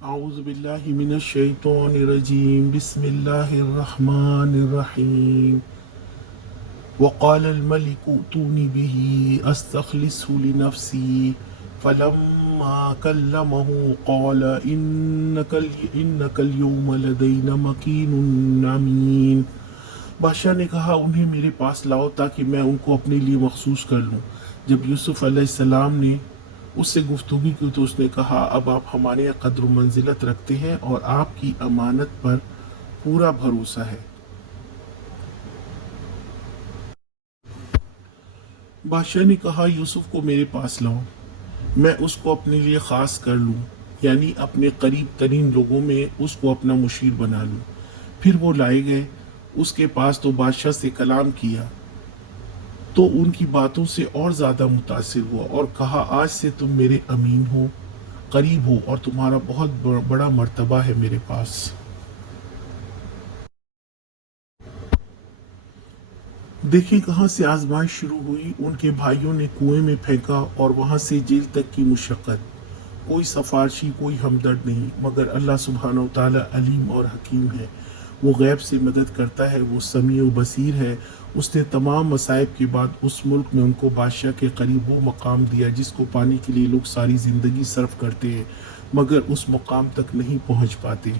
أعوذ بالله من الشيطان الرجيم بسم الله الرحمن الرحيم وقال الملك ائتوني به أستخلصه لنفسي فلما كلمه قال إنك اليوم لدينا مكين أمين. بادشاہ نے کہا انہیں میرے پاس لاؤ تاکہ میں ان کو اپنے لیے مخصوص کر لوں. جب یوسف علیہ السلام نے اس سے گفتگو کی تو اس نے کہا اب آپ ہمارے یہاں قدر و منزلت رکھتے ہیں اور آپ کی امانت پر پورا بھروسہ ہے. بادشاہ نے کہا یوسف کو میرے پاس لاؤ، میں اس کو اپنے لیے خاص کر لوں، یعنی اپنے قریب ترین لوگوں میں اس کو اپنا مشیر بنا لوں. پھر وہ لائے گئے اس کے پاس تو بادشاہ سے کلام کیا تو ان کی باتوں سے اور زیادہ متاثر ہوا اور کہا آج سے تم میرے امین ہو، قریب ہو اور تمہارا بہت بڑا مرتبہ ہے میرے پاس. دیکھیں کہاں سے آزمائش شروع ہوئی. ان کے بھائیوں نے کنویں میں پھینکا اور وہاں سے جیل تک کی مشقت. کوئی سفارشی کوئی ہمدرد نہیں، مگر اللہ سبحانہ و تعالی علیم اور حکیم ہے. وہ غیب سے مدد کرتا ہے، وہ سمیع و بصیر ہے. اس نے تمام مصائب کے بعد اس ملک میں ان کو بادشاہ کے قریب وہ مقام دیا جس کو پانے کے لیے لوگ ساری زندگی صرف کرتے ہیں مگر اس مقام تک نہیں پہنچ پاتے.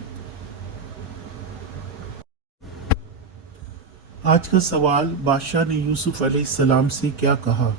آج کا سوال، بادشاہ نے یوسف علیہ السلام سے کیا کہا؟